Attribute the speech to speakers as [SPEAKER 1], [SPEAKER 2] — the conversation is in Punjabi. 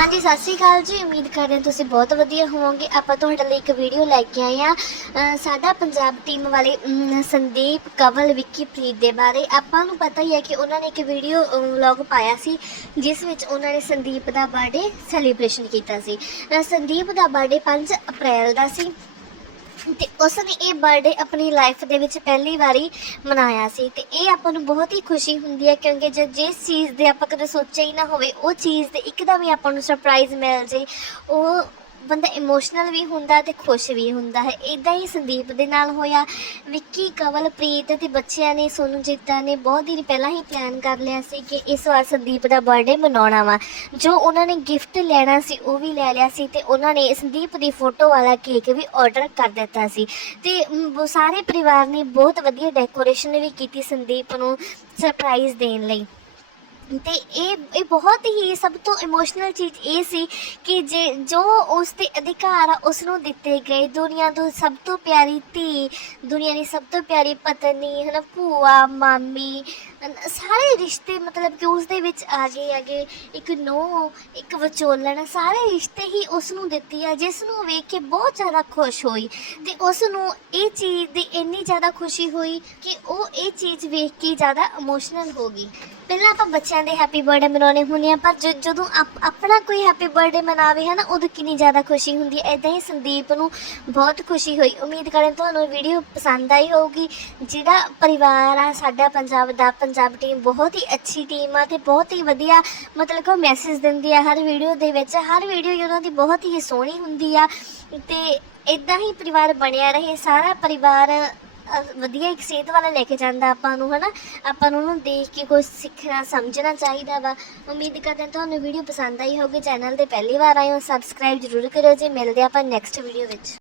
[SPEAKER 1] ਹਾਂਜੀ, ਸਤਿ ਸ਼੍ਰੀ ਅਕਾਲ ਜੀ। ਉਮੀਦ ਕਰਦੇ ਹਾਂ ਤੁਸੀਂ ਬਹੁਤ ਵਧੀਆ ਹੋਵੋਗੇ। ਆਪਾਂ ਤੁਹਾਡੇ ਲਈ ਇੱਕ ਵੀਡੀਓ ਲੈ ਕੇ ਆਏ ਆ ਸਾਡਾ ਪੰਜਾਬ ਟੀਮ ਵਾਲੇ ਸੰਦੀਪ, ਕਵਲ, ਵਿੱਕੀ, ਪ੍ਰੀਤ ਦੇ ਬਾਰੇ। ਆਪਾਂ ਨੂੰ ਪਤਾ ਹੀ ਹੈ ਕਿ ਉਹਨਾਂ ਨੇ ਇੱਕ ਵੀਡੀਓ ਵਲੌਗ ਪਾਇਆ ਸੀ, ਜਿਸ ਵਿੱਚ ਉਹਨਾਂ ਨੇ ਸੰਦੀਪ ਦਾ ਬਰਥਡੇ ਸੈਲੀਬ੍ਰੇਸ਼ਨ ਕੀਤਾ ਸੀ। ਸੰਦੀਪ ਦਾ ਬਰਥਡੇ 5 ਅਪ੍ਰੈਲ ਦਾ ਸੀ। ਤੇ ਉਸ ਨੇ ਇਹ ਬਰਥਡੇ ਆਪਣੀ ਲਾਈਫ ਦੇ ਵਿੱਚ ਪਹਿਲੀ ਵਾਰੀ ਮਨਾਇਆ ਸੀ ਤੇ ਇਹ ਆਪਾਂ ਨੂੰ ਬਹੁਤ ਹੀ ਖੁਸ਼ੀ ਹੁੰਦੀ ਹੈ ਕਿਉਂਕਿ ਜੇ ਜਿਸ ਚੀਜ਼ ਦੇ ਆਪਾਂ ਕਦੇ ਸੋਚਿਆ ਹੀ ਨਾ ਹੋਵੇ, ਉਹ ਚੀਜ਼ ਦੇ ਇੱਕਦਮ ਹੀ ਆਪਾਂ ਨੂੰ ਸਰਪ੍ਰਾਈਜ਼ ਮਿਲ ਜੇ, ਉਹ ਬੰਦਾ ਇਮੋਸ਼ਨਲ ਵੀ ਹੁੰਦਾ ਤੇ ਖੁਸ਼ ਵੀ ਹੁੰਦਾ ਹੈ। ਇਦਾਂ ਹੀ ਸੰਦੀਪ ਦੇ ਨਾਲ ਹੋਇਆ। ਵਿੱਕੀ ਕਵਲਪ੍ਰੀਤ ਤੇ ਬੱਚਿਆਂ ਨੇ ਸੋਨੂ, ਜੀਤਾ ਨੇ ਬਹੁਤ ਦਿਨ ਪਹਿਲਾਂ ਹੀ ਪਲਾਨ ਕਰ ਲਿਆ ਸੀ ਕਿ ਇਸ ਵਾਰ ਸੰਦੀਪ ਦਾ ਬਰਥਡੇ ਮਨਾਉਣਾ ਵਾ। ਜੋ ਉਹਨਾਂ ਨੇ ਗਿਫਟ ਲੈਣਾ ਸੀ, ਉਹ ਵੀ ਲੈ ਲਿਆ ਸੀ ਤੇ ਉਹਨਾਂ ਨੇ ਸੰਦੀਪ ਦੀ ਫੋਟੋ ਵਾਲਾ ਕੇਕ ਵੀ ਆਰਡਰ ਕਰ ਦਿੱਤਾ ਸੀ। ਤੇ ਸਾਰੇ ਪਰਿਵਾਰ ਨੇ ਬਹੁਤ ਵਧੀਆ ਡੈਕੋਰੇਸ਼ਨ ਵੀ ਕੀਤੀ ਸੰਦੀਪ ਨੂੰ ਸਰਪ੍ਰਾਈਜ਼ ਦੇਣ ਲਈ। ਤੇ ਇਹ ਇਹ ਬਹੁਤ ਹੀ ਸਭ ਤੋਂ ਇਮੋਸ਼ਨਲ ਚੀਜ਼ ਇਹ ਸੀ ਕਿ ਜੇ, ਜੋ ਉਸ ਦੇ ਅਧਿਕਾਰ ਆ ਉਸ ਨੂੰ ਦਿੱਤੇ ਗਏ। ਦੁਨੀਆ ਤੋਂ ਸਭ ਤੋਂ ਪਿਆਰੀ ਧੀ, ਦੁਨੀਆ ਦੀ ਸਭ ਤੋਂ ਪਿਆਰੀ ਪਤਨੀ, ਹਨਾ, ਭੂਆ, ਮਾਮੀ, ਅਨ- ਸਾਰੇ ਰਿਸ਼ਤੇ ਮਤਲਬ ਕਿ ਉਸ ਦੇ ਵਿੱਚ ਆ ਗਏ ਆਗੇ ਇੱਕ ਨੋ ਇੱਕ ਵਿਚੋਲਣ, ਸਾਰੇ ਰਿਸ਼ਤੇ ਹੀ ਉਸ ਨੂੰ ਦਿੱਤੀ ਆ ਜਿਸ ਨੂੰ ਵੇਖ ਕੇ ਬਹੁਤ ਜ਼ਿਆਦਾ ਖੁਸ਼ ਹੋਈ। ਤੇ ਉਸ ਨੂੰ ਇਹ ਚੀਜ਼ ਦੀ ਇੰਨੀ ਜ਼ਿਆਦਾ ਖੁਸ਼ੀ ਹੋਈ ਕਿ ਉਹ ਇਹ ਚੀਜ਼ ਵੇਖ ਕੇ ਜ਼ਿਆਦਾ ਇਮੋਸ਼ਨਲ ਹੋ ਗਈ। ਪਹਿਲਾਂ ਆਪਾਂ ਬੱਚਿਆਂ ਦੇ ਹੈਪੀ ਬਰਥਡੇ ਮਨਾਉਣੇ ਹੁੰਦੇ ਆ, ਪਰ ਜ- ਜਦੋਂ ਆਪਣਾ ਕੋਈ ਹੈਪੀ ਬਰਥਡੇ ਮਨਾਵੇ ਹੈ ਨਾ ਉਦੋਂ ਕਿੰਨੀ ਜ਼ਿਆਦਾ ਖੁਸ਼ੀ ਹੁੰਦੀ ਹੈ। ਇਦਾਂ ਹੀ ਸੰਦੀਪ ਨੂੰ ਬਹੁਤ ਖੁਸ਼ੀ ਹੋਈ। ਉਮੀਦ ਕਰਾਂ ਤੁਹਾਨੂੰ ਵੀਡੀਓ ਪਸੰਦ ਆਈ ਹੋਊਗੀ, ਜਿਹੜਾ ਪਰਿਵਾਰ ਆ, ਸਾਡਾ ਪੰਜਾਬ ਦਾ, ਪੰਜਾਬ ਟੀਮ ਬਹੁਤ ਹੀ ਅੱਛੀ ਟੀਮ ਆ ਤੇ ਬਹੁਤ ਹੀ ਵਧੀਆ ਮਤਲਬ ਕਿ ਮੈਸੇਜ ਦਿੰਦੀ ਆ ਹਰ ਵੀਡੀਓ ਦੇ ਵਿੱਚ। ਹਰ ਵੀਡੀਓ ਉਹਨਾਂ ਦੀ ਬਹੁਤ ਹੀ ਸੋਹਣੀ ਹੁੰਦੀ ਆ ਤੇ ਇਦਾਂ ਹੀ ਪਰਿਵਾਰ ਬਣਿਆ ਰਹੇ, ਸਾਰਾ ਪਰਿਵਾਰ ਵਧੀਆ ਇੱਕ ਸਿਹਤ ਵਾਲਾ ਲੈ ਕੇ ਜਾਂਦਾ ਆਪਾਂ ਨੂੰ, ਹਨਾ? ਆਪਾਂ ਨੂੰ ਉਹਨੂੰ ਦੇਖ ਕੇ ਕੁਝ ਸਿੱਖਣਾ, ਸਮਝਣਾ ਚਾਹੀਦਾ ਵਾ। ਉਮੀਦ ਕਰਦੇ ਹਾਂ ਤੁਹਾਨੂੰ ਵੀਡੀਓ ਪਸੰਦ ਆਈ ਹੋਊਗੀ। ਚੈਨਲ ਤੇ ਪਹਿਲੀ ਵਾਰ ਆਏ ਹੋ ਸਬਸਕ੍ਰਾਈਬ ਜ਼ਰੂਰ ਕਰਿਓ ਜੀ। ਮਿਲਦੇ ਆਪਾਂ ਨੈਕਸਟ ਵੀਡੀਓ ਵਿੱਚ।